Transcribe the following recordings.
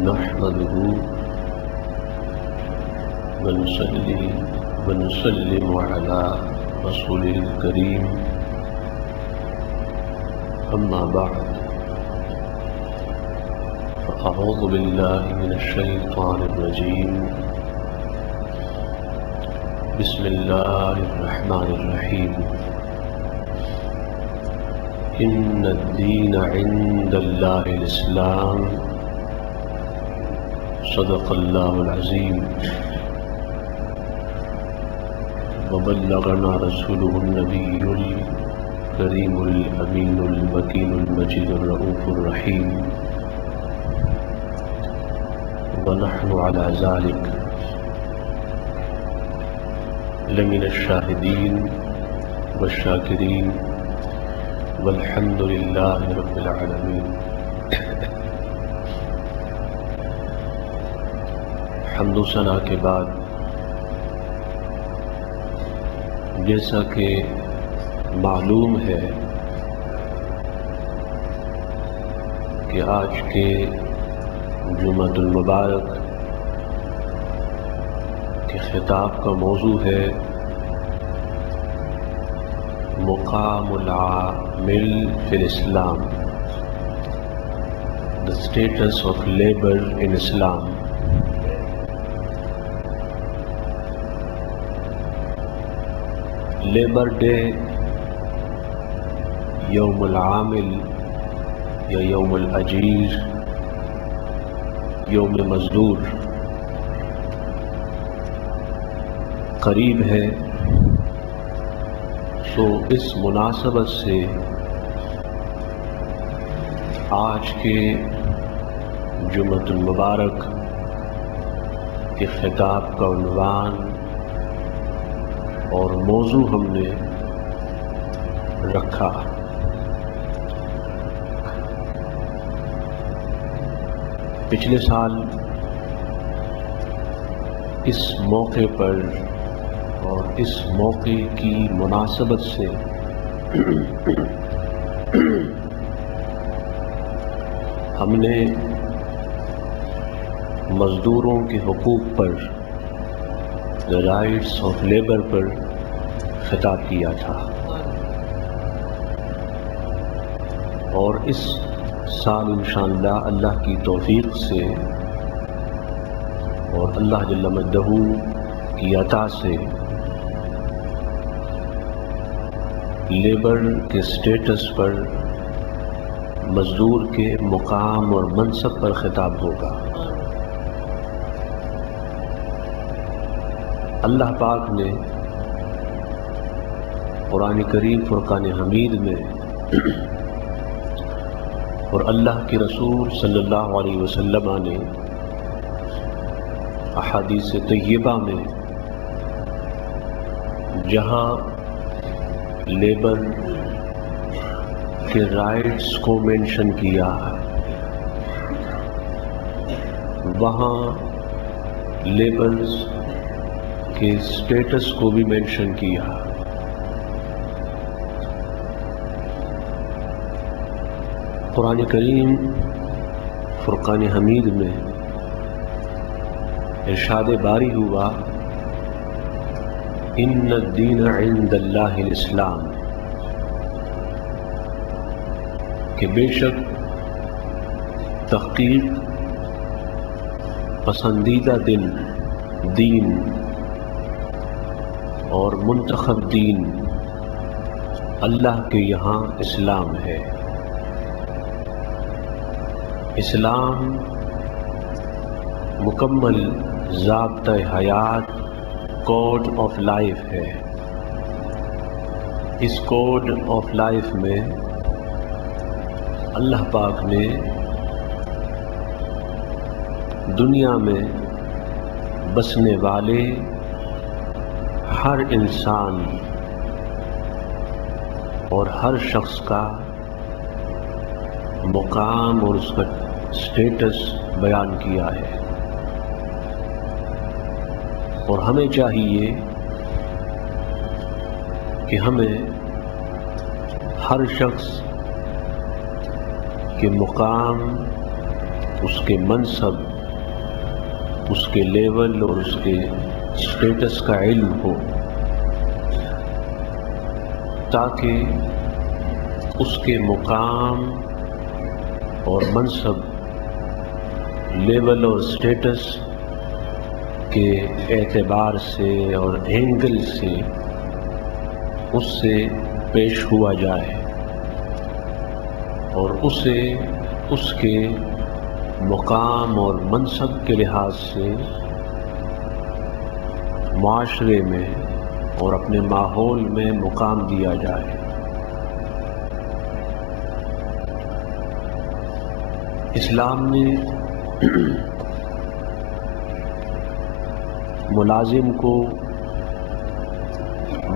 نحمده ونسلم على رسوله الكريم أما بعد فأعوذ بالله من الشيطان الرجيم بسم الله الرحمن الرحيم إن الدين عند الله الإسلام صدق الله العظيم وبلغنا رسوله النبي الكريم الأمين المكين المجيد الرؤوف الرحيم ونحن على ذلك لمن الشاهدين والشاكرين والحمد لله رب العالمين. حمد و ثنا کے بعد جیسا کہ معلوم ہے کہ آج کے جمعۃ المبارک کے خطاب کا موضوع ہے مقام العامل فی الاسلام، the status of labor in Islam. Labour day یوم العامل یا یوم الاجیر، یوم مزدور قریب ہے، تو اس مناسبت سے آج کے جمعۃ المبارک کے خطاب کا عنوان اور موضوع ہم نے رکھا پچھلے سال اس موقع پر اور اس موقع کی مناسبت سے ہم نے مزدوروں کے حقوق پر، the rights of labor پر خطاب کیا تھا، اور اس سال انشاءاللہ اللہ کی توفیق سے اور اللہ جل مجدہ کی عطا سے لیبر کے سٹیٹس پر، مزدور کے مقام اور منصب پر خطاب ہوگا۔ اللہ پاک نے قرآن کریم فرقان حمید میں اور اللہ کے رسول صلی اللہ علیہ وسلم نے احادیث طیبہ میں جہاں لیبر کے رائٹس کو مینشن کیا، وہاں لیبرز کے سٹیٹس کو بھی مینشن کیا۔ قرآن کریم فرقان حمید میں ارشاد باری ہوا ان الدین عند اللہ الاسلام، کہ بے شک تحقیق پسندیدہ دین اور منتخب دین اللہ کے یہاں اسلام ہے۔ اسلام مکمل ضابطۂ حیات کوڈ آف لائف ہے. اس کوڈ آف لائف میں اللہ پاک نے دنیا میں بسنے والے ہر انسان اور ہر شخص کا مقام اور اس کا اسٹیٹس بیان کیا ہے. اور ہمیں چاہیے کہ ہمیں ہر شخص کے مقام، اس کے منصب، اس کے لیول اور اس کے اسٹیٹس کا علم ہو، تاکہ اس کے مقام اور منصب، لیول اور اسٹیٹس کے اعتبار سے اور اینگل سے اس سے پیش ہوا جائے اور اسے اس کے مقام اور منصب کے لحاظ سے معاشرے میں اور اپنے ماحول میں مقام دیا جائے. اسلام نے ملازم کو،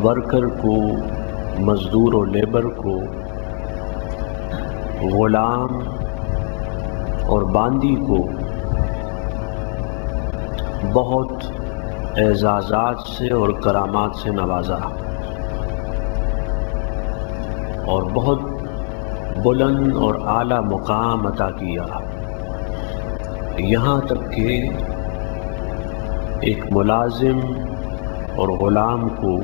ورکر کو، مزدور اور لیبر کو، غلام اور باندی کو بہت اعزازات سے اور کرامات سے نوازا اور بہت بلند اور اعلیٰ مقام عطا کیا. یہاں تک کہ ایک ملازم اور غلام کو،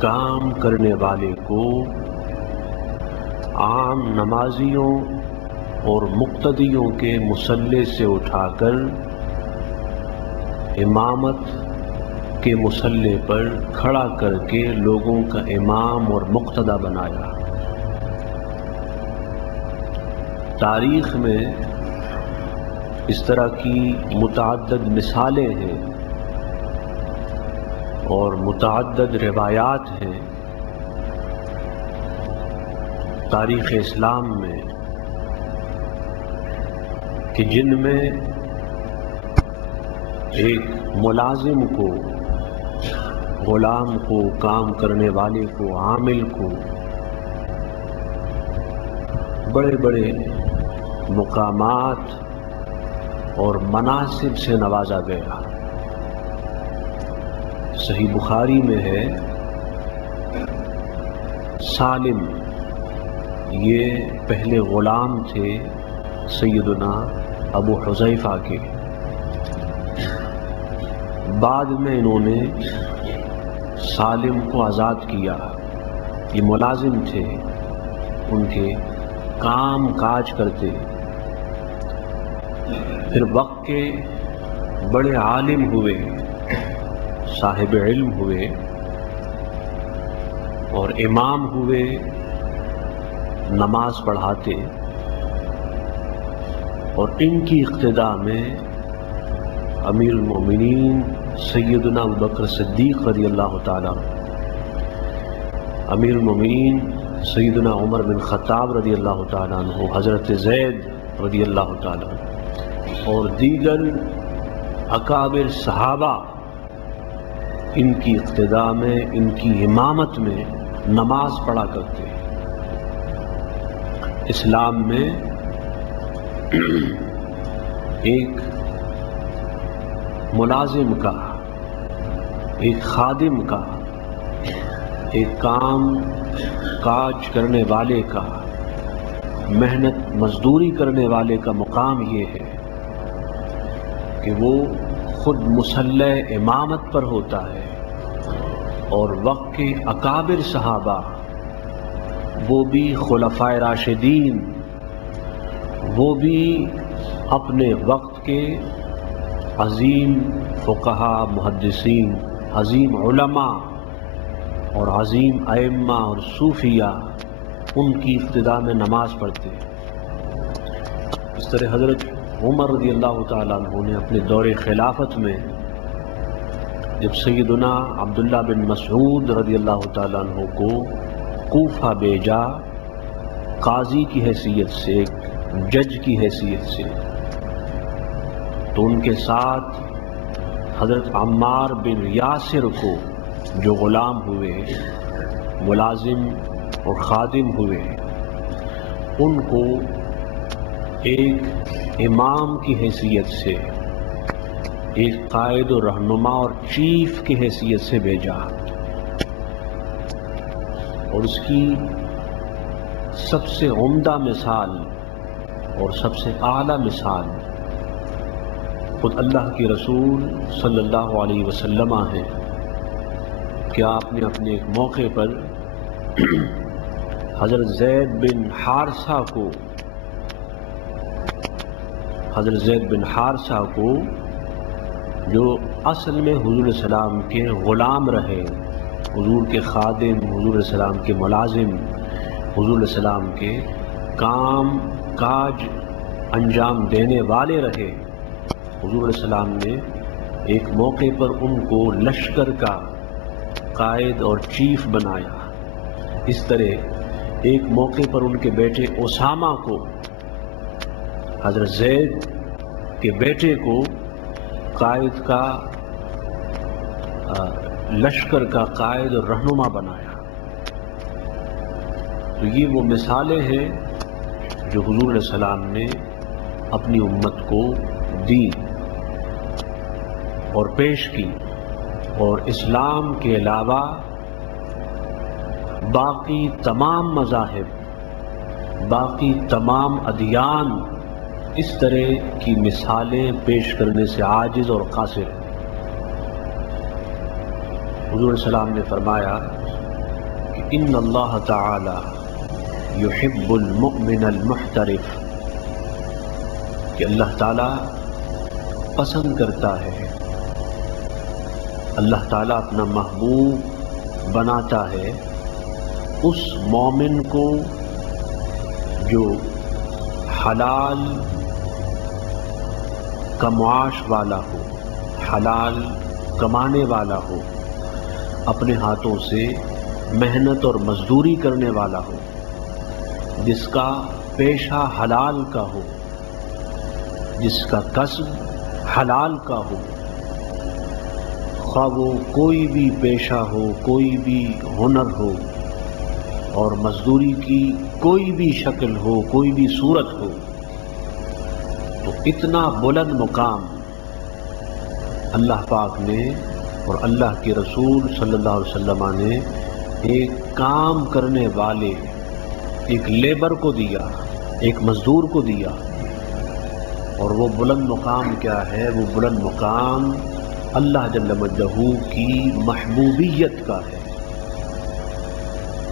کام کرنے والے کو، عام نمازیوں اور مقتدیوں کے مصلی سے اٹھا کر امامت کے مصلی پر کھڑا کر کے لوگوں کا امام اور مقتدی بنایا. تاریخ میں اس طرح کی متعدد مثالیں ہیں اور متعدد روایات ہیں تاریخ اسلام میں کہ جن میں ایک ملازم کو، غلام کو، کام کرنے والے کو، عامل کو بڑے بڑے مقامات اور مناصب سے نوازا گیا. صحیح بخاری میں ہے، سالم یہ پہلے غلام تھے سیدنا ابو حذیفہ کے، بعد میں انہوں نے سالم کو آزاد کیا. یہ ملازم تھے، ان کے کام کاج کرتے، پھر وقت کے بڑے عالم ہوئے، صاحب علم ہوئے اور امام ہوئے، نماز پڑھاتے. اور ان کی اقتداء میں امیر المومنین سیدنا ابوبکر صدیق رضی اللہ تعالیٰ، امیر المومنین سیدنا عمر بن خطاب رضی اللہ تعالیٰ عنہ، حضرت زید رضی اللہ تعالیٰ اور دیگر اکابر صحابہ ان کی اقتداء میں، ان کی امامت میں نماز پڑھا کرتے. اسلام میں ایک ملازم کا، ایک خادم کا، ایک کام کاج کرنے والے کا، محنت مزدوری کرنے والے کا مقام یہ ہے کہ وہ خود مصلی امامت پر ہوتا ہے اور وقت کے اکابر صحابہ، وہ بھی خلفائے راشدین، وہ بھی اپنے وقت کے عظیم فقہا، محدثین، عظیم علماء اور عظیم ائمہ اور صوفیہ ان کی ابتداء میں نماز پڑھتے. اس طرح حضرت عمر رضی اللہ تعالیٰ عنہ نے اپنے دور خلافت میں جب سیدنا عبداللہ بن مسعود رضی اللہ تعالیٰ عنہ کو کوفہ بھیجا قاضی کی حیثیت سے، جج کی حیثیت سے، تو ان کے ساتھ حضرت عمار بن یاسر کو جو غلام ہوئے، ملازم اور خادم ہوئے، ان کو ایک امام کی حیثیت سے، ایک قائد و رہنما اور چیف کی حیثیت سے بھیجا، اور اس کی سب سے عمدہ مثال اور سب سے اعلیٰ مثال خود اللہ کے رسول صلی اللہ علیہ وسلم ہے کہ آپ نے اپنے ایک موقع پر حضرت زید بن حارثہ کو جو اصل میں حضور علیہ السلام کے غلام رہے، حضور کے خادم، حضور علیہ السلام کے ملازم، حضور علیہ السلام کے کام کاج انجام دینے والے رہے، حضور علیہ السلام نے ایک موقع پر ان کو لشکر کا قائد اور چیف بنایا۔ اس طرح ایک موقع پر ان کے بیٹے اسامہ کو، حضرت زید کے بیٹے کو قائد کا، لشکر کا قائد اور رہنما بنایا۔ تو یہ وہ مثالیں ہیں جو حضور علیہ السلام نے اپنی امت کو دی اور پیش کی، اور اسلام کے علاوہ باقی تمام مذاہب، باقی تمام ادیان اس طرح کی مثالیں پیش کرنے سے عاجز اور قاصر ہیں۔ حضور علیہ السلام نے فرمایا کہ ان اللہ تعالی یحب المؤمن المحترف، کہ اللہ تعالی پسند کرتا ہے، اللہ تعالیٰ اپنا محبوب بناتا ہے اس مومن کو جو حلال کا معاش والا ہو، حلال کمانے والا ہو، اپنے ہاتھوں سے محنت اور مزدوری کرنے والا ہو، جس کا پیشہ حلال کا ہو، جس کا کسب حلال کا ہو، خواہ وہ کوئی بھی پیشہ ہو، کوئی بھی ہنر ہو، اور مزدوری کی کوئی بھی شکل ہو، کوئی بھی صورت ہو، تو اتنا بلند مقام اللہ پاک نے اور اللہ کے رسول صلی اللہ علیہ وسلم نے ایک کام کرنے والے، ایک لیبر کو دیا، ایک مزدور کو دیا۔ اور وہ بلند مقام کیا ہے؟ وہ بلند مقام اللہ جل مجدہ کی محبوبیت کا ہے۔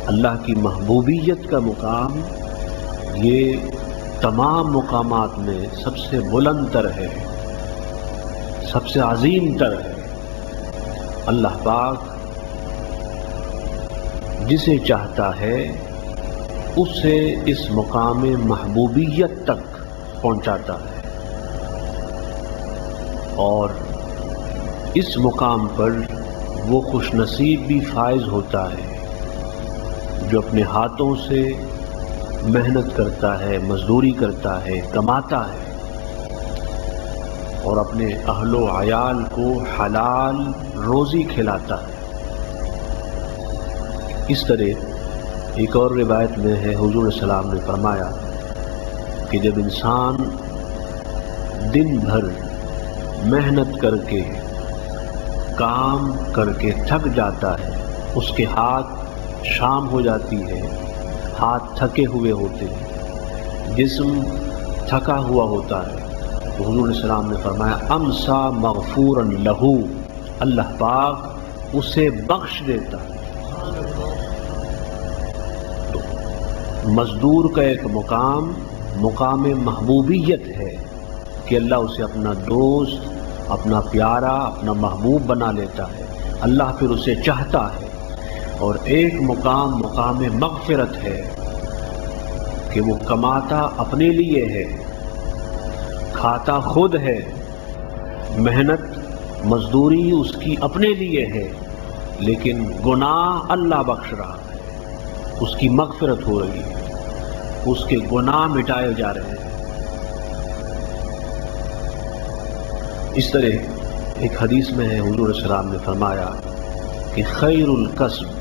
اللہ کی محبوبیت کا مقام یہ تمام مقامات میں سب سے بلند تر ہے، سب سے عظیم تر ہے۔ اللہ پاک جسے چاہتا ہے اسے اس مقام محبوبیت تک پہنچاتا ہے، اور اس مقام پر وہ خوش نصیب بھی فائز ہوتا ہے جو اپنے ہاتھوں سے محنت کرتا ہے، مزدوری کرتا ہے، کماتا ہے، اور اپنے اہل و عیال کو حلال روزی کھلاتا ہے۔ اس طرح ایک اور روایت میں ہے، حضور علیہ السلام نے فرمایا کہ جب انسان دن بھر محنت کر کے، کام کر کے تھک جاتا ہے، اس کے ہاتھ شام ہو جاتی ہے، ہاتھ تھکے ہوئے ہوتے ہیں، جسم تھکا ہوا ہوتا ہے، تو حضور علیہ السلام نے فرمایا امسا مغفورا لہو، اللہ پاک اسے بخش دیتا ہے۔ تو مزدور کا ایک مقام محبوبیت ہے کہ اللہ اسے اپنا دوست، اپنا پیارا، اپنا محبوب بنا لیتا ہے، اللہ پھر اسے چاہتا ہے۔ اور ایک مقام مغفرت ہے کہ وہ کماتا اپنے لیے ہے، کھاتا خود ہے، محنت مزدوری اس کی اپنے لیے ہے لیکن گناہ اللہ بخش رہا ہے، اس کی مغفرت ہو رہی ہے، اس کے گناہ مٹائے جا رہے ہیں۔ اس طرح ایک حدیث میں ہے حضور صلی اللہ علیہ وسلم نے فرمایا کہ خیر الکسب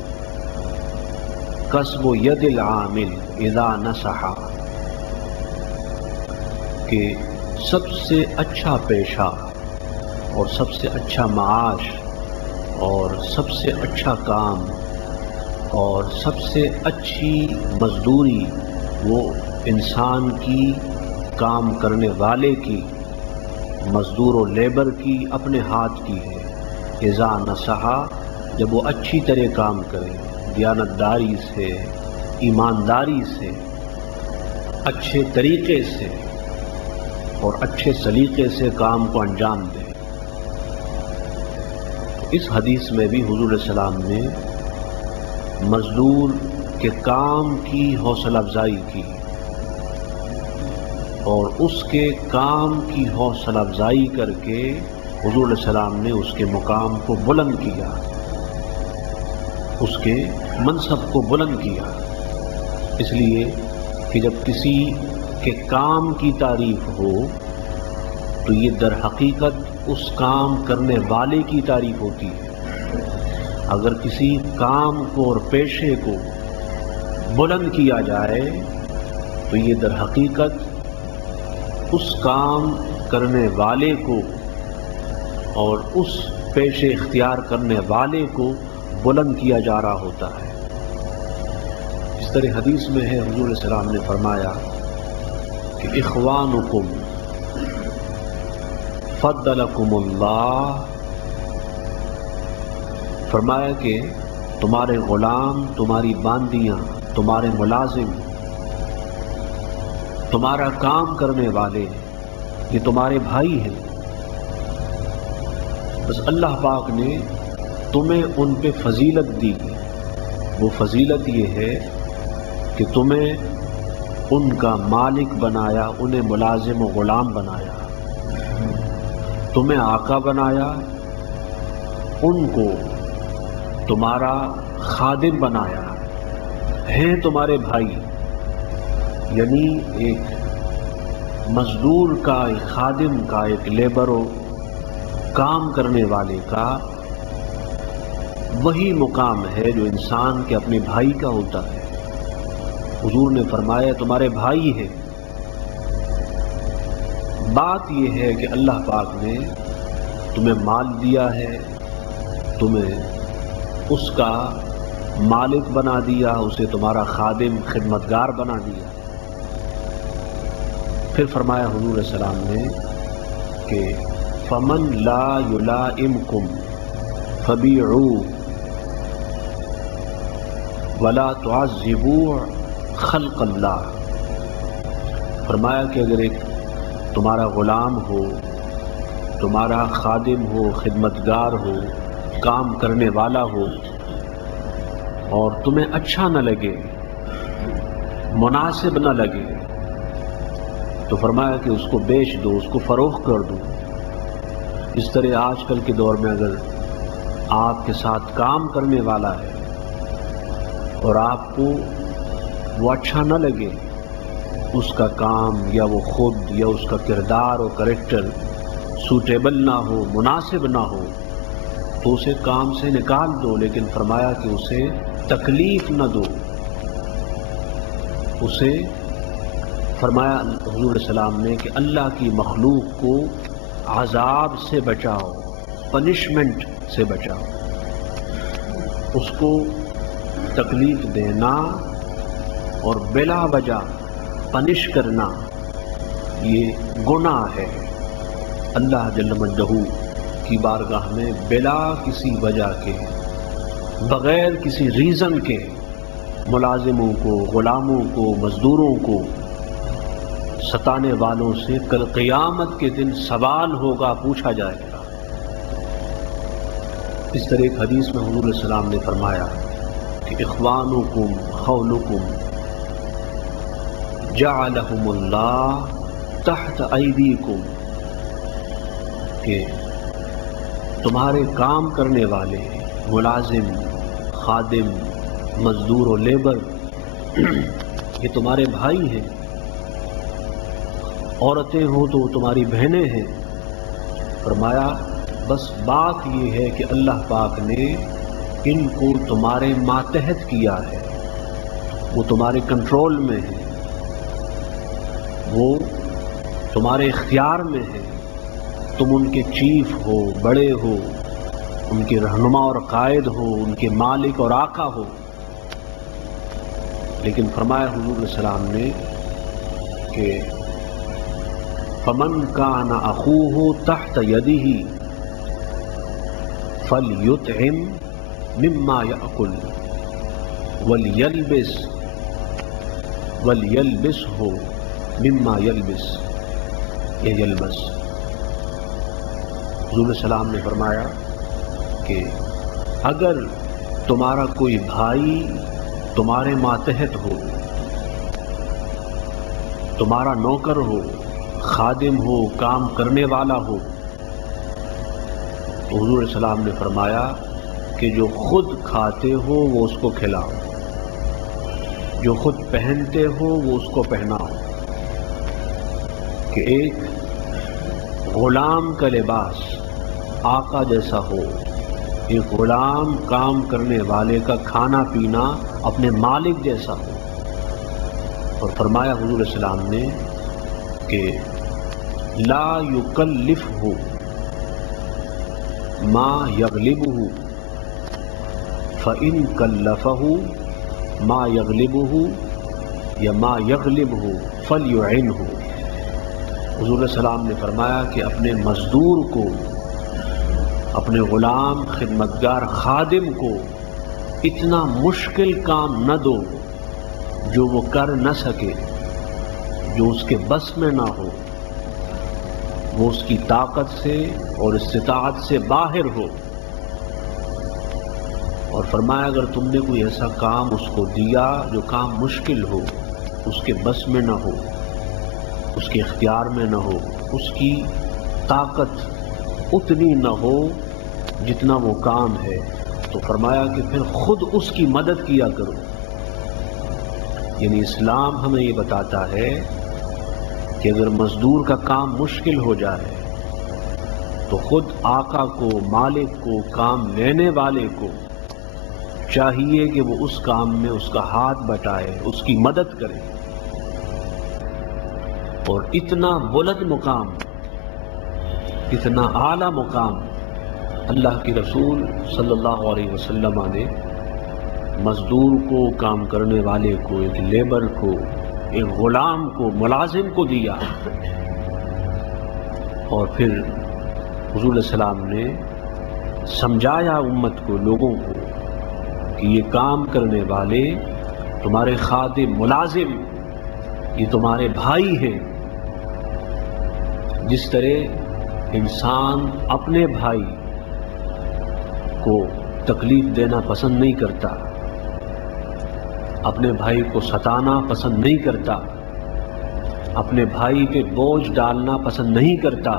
کسب ید العامل اذا نصح، کہ سب سے اچھا پیشہ اور سب سے اچھا معاش اور سب سے اچھا کام اور سب سے اچھی مزدوری وہ انسان کی، کام کرنے والے کی، مزدور و لیبر کی، اپنے ہاتھ کی ہے۔ اذا نصحا، جب وہ اچھی طرح کام کرے، دیانتداری سے، ایمانداری سے، اچھے طریقے سے اور اچھے سلیقے سے کام کو انجام دے۔ اس حدیث میں بھی حضور علیہ السلام نے مزدور کے کام کی حوصلہ افزائی کی اور اس کے کام کی حوصلہ افزائی کر کے حضور علیہ السلام نے اس کے مقام کو بلند کیا، اس کے منصب کو بلند کیا۔ اس لیے کہ جب کسی کے کام کی تعریف ہو تو یہ در حقیقت اس کام کرنے والے کی تعریف ہوتی ہے۔ اگر کسی کام کو اور پیشے کو بلند کیا جائے تو یہ در حقیقت اس کام کرنے والے کو اور اس پیشے اختیار کرنے والے کو بلند کیا جا رہا ہوتا ہے۔ اس طرح حدیث میں ہے حضور علیہ السلام نے فرمایا کہ اخوانکم فضلکم اللہ، فرمایا کہ تمہارے غلام، تمہاری باندیاں، تمہارے ملازم، تمہارا کام کرنے والے یہ تمہارے بھائی ہیں، بس اللہ پاک نے تمہیں ان پہ فضیلت دی۔ وہ فضیلت یہ ہے کہ تمہیں ان کا مالک بنایا، انہیں ملازم و غلام بنایا، تمہیں آقا بنایا، ان کو تمہارا خادم بنایا، ہیں تمہارے بھائی۔ یعنی ایک مزدور کا، ایک خادم کا، ایک لیبر و کام کرنے والے کا وہی مقام ہے جو انسان کے اپنے بھائی کا ہوتا ہے۔ حضور نے فرمایا تمہارے بھائی ہیں۔ بات یہ ہے کہ اللہ پاک نے تمہیں مال دیا ہے، تمہیں اس کا مالک بنا دیا، اسے تمہارا خادم، خدمتگار بنا دیا۔ پھر فرمایا حضور علیہ السلام نے کہ فمن لا یلائمکم فبیعوا ولا تعذبوا خلق اللہ۔ فرمایا کہ اگر ایک تمہارا غلام ہو، تمہارا خادم ہو، خدمتگار ہو، کام کرنے والا ہو اور تمہیں اچھا نہ لگے، مناسب نہ لگے، تو فرمایا کہ اس کو بیچ دو، اس کو فروخت کر دو۔ اس طرح آج کل کے دور میں اگر آپ کے ساتھ کام کرنے والا ہے اور آپ کو وہ اچھا نہ لگے، اس کا کام یا وہ خود یا اس کا کردار اور کریکٹر سوٹیبل نہ ہو، مناسب نہ ہو، تو اسے کام سے نکال دو، لیکن فرمایا کہ اسے تکلیف نہ دو۔ اسے فرمایا حضور علیہ السلام نے کہ اللہ کی مخلوق کو عذاب سے بچاؤ، پنشمنٹ سے بچاؤ۔ اس کو تکلیف دینا اور بلا وجہ پنش کرنا یہ گناہ ہے۔ اللہ جل مجدہ کی بارگاہ میں بلا کسی وجہ کے، بغیر کسی ریزن کے ملازموں کو، غلاموں کو، مزدوروں کو ستانے والوں سے کل قیامت کے دن سوال ہوگا، پوچھا جائے گا۔ اس طرح ایک حدیث میں حضور علیہ السلام نے فرمایا کہ اخوانکم خولکم جعلہم اللہ تحت ایدیکم، کہ تمہارے کام کرنے والے ملازم، خادم، مزدور و لیبر یہ تمہارے بھائی ہیں، عورتیں ہوں تو تمہاری بہنیں ہیں۔ فرمایا بس بات یہ ہے کہ اللہ پاک نے ان کو تمہارے ماتحت کیا ہے، وہ تمہارے کنٹرول میں ہے، وہ تمہارے اختیار میں ہے، تم ان کے چیف ہو، بڑے ہو، ان کے رہنما اور قائد ہو، ان کے مالک اور آقا ہو۔ لیکن فرمایا حضور علیہ السلام نے کہ فمن کان اخوہ تحت یدہ فلیطعم مما یأکل ولیلبسہ مما یلبس یا یلبس۔ حضور علیہ السلام نے فرمایا کہ اگر تمہارا کوئی بھائی تمہارے ماتحت ہو، تمہارا نوکر ہو، خادم ہو، کام کرنے والا ہو، تو حضور علیہ السلام نے فرمایا کہ جو خود کھاتے ہو وہ اس کو کھلاؤ، جو خود پہنتے ہو وہ اس کو پہناؤ، کہ ایک غلام کا لباس آقا جیسا ہو، ایک غلام کام کرنے والے کا کھانا پینا اپنے مالک جیسا ہو۔ اور فرمایا حضور علیہ السلام نے کہ لا یکلفہ ما یغلبہ فإن کلفہ ما یغلبہ یا ما یغلبہ فلیعنہ۔ حضور علیہ السلام نے فرمایا کہ اپنے مزدور کو، اپنے غلام، خدمتگار، خادم کو اتنا مشکل کام نہ دو جو وہ کر نہ سکے، جو اس کے بس میں نہ ہو، وہ اس کی طاقت سے اور استطاعت سے باہر ہو۔ اور فرمایا اگر تم نے کوئی ایسا کام اس کو دیا جو کام مشکل ہو، اس کے بس میں نہ ہو، اس کے اختیار میں نہ ہو، اس کی طاقت اتنی نہ ہو جتنا وہ کام ہے، تو فرمایا کہ پھر خود اس کی مدد کیا کرو۔ یعنی اسلام ہمیں یہ بتاتا ہے کہ اگر مزدور کا کام مشکل ہو جائے تو خود آقا کو، مالک کو، کام لینے والے کو چاہیے کہ وہ اس کام میں اس کا ہاتھ بٹائے، اس کی مدد کرے۔ اور اتنا بلند مقام، اتنا اعلیٰ مقام اللہ کے رسول صلی اللہ علیہ وسلم نے مزدور کو، کام کرنے والے کو، ایک لیبر کو، ایک غلام کو، ملازم کو دیا۔ اور پھر حضور علیہ السلام نے سمجھایا امت کو، لوگوں کو، کہ یہ کام کرنے والے تمہارے خادم، ملازم، یہ تمہارے بھائی ہیں۔ جس طرح انسان اپنے بھائی کو تکلیف دینا پسند نہیں کرتا، اپنے بھائی کو ستانا پسند نہیں کرتا، اپنے بھائی پہ بوجھ ڈالنا پسند نہیں کرتا،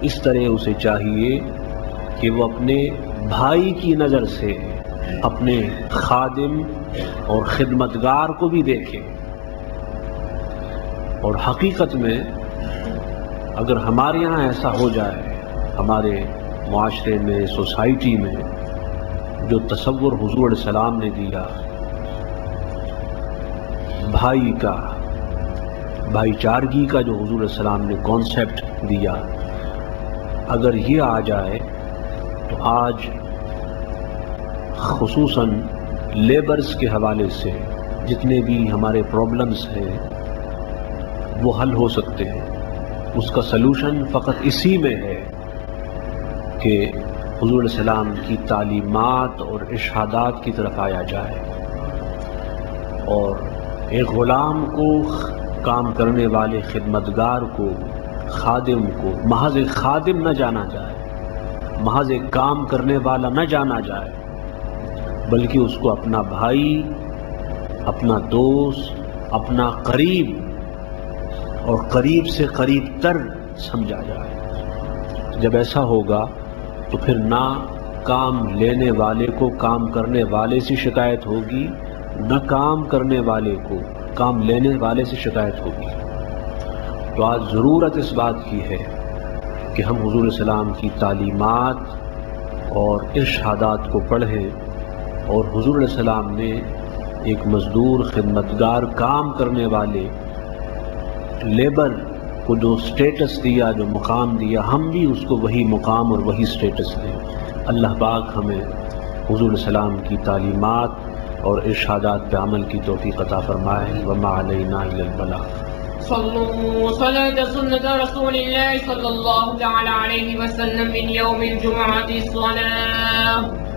اس طرح اسے چاہیے کہ وہ اپنے بھائی کی نظر سے اپنے خادم اور خدمتگار کو بھی دیکھے۔ اور حقیقت میں اگر ہمارے یہاں ایسا ہو جائے، ہمارے معاشرے میں، سوسائٹی میں، جو تصور حضور علیہ السلام نے دیا بھائی کا، بھائی چارگی کا، جو حضور علیہ السلام نے کانسیپٹ دیا، اگر یہ آ جائے تو آج خصوصاً لیبرز کے حوالے سے جتنے بھی ہمارے پرابلمز ہیں وہ حل ہو سکتے ہیں۔ اس کا سلوشن فقط اسی میں ہے کہ حضور علیہ السلام کی تعلیمات اور ارشادات کی طرف آیا جائے، اور ایک غلام کو، کام کرنے والے خدمتگار کو، خادم کو محض ایک خادم نہ جانا جائے، محض ایک کام کرنے والا نہ جانا جائے، بلکہ اس کو اپنا بھائی، اپنا دوست، اپنا قریب اور قریب سے قریب تر سمجھا جائے۔ جب ایسا ہوگا تو پھر نہ کام لینے والے کو کام کرنے والے سے شکایت ہوگی، نہ کام کرنے والے کو کام لینے والے سے شکایت ہوگی۔ تو آج ضرورت اس بات کی ہے کہ ہم حضور صلی اللہ علیہ وسلم کی تعلیمات اور ارشادات کو پڑھیں، اور حضور علیہ السلام نے ایک مزدور، خدمتگار، کام کرنے والے، لیبر کو جو سٹیٹس دیا، جو مقام دیا، ہم بھی اس کو وہی مقام اور وہی سٹیٹس دیں۔ اللہ پاک ہمیں حضور علیہ السلام کی تعلیمات اور ارشادات پہ عمل کی توفیق عطا فرمائے۔ وما علینا الا البلاغ۔ صلوا صلاة سنة رسول الله صلى الله تعالى عليه وسلم من يوم الجمعة الصلاة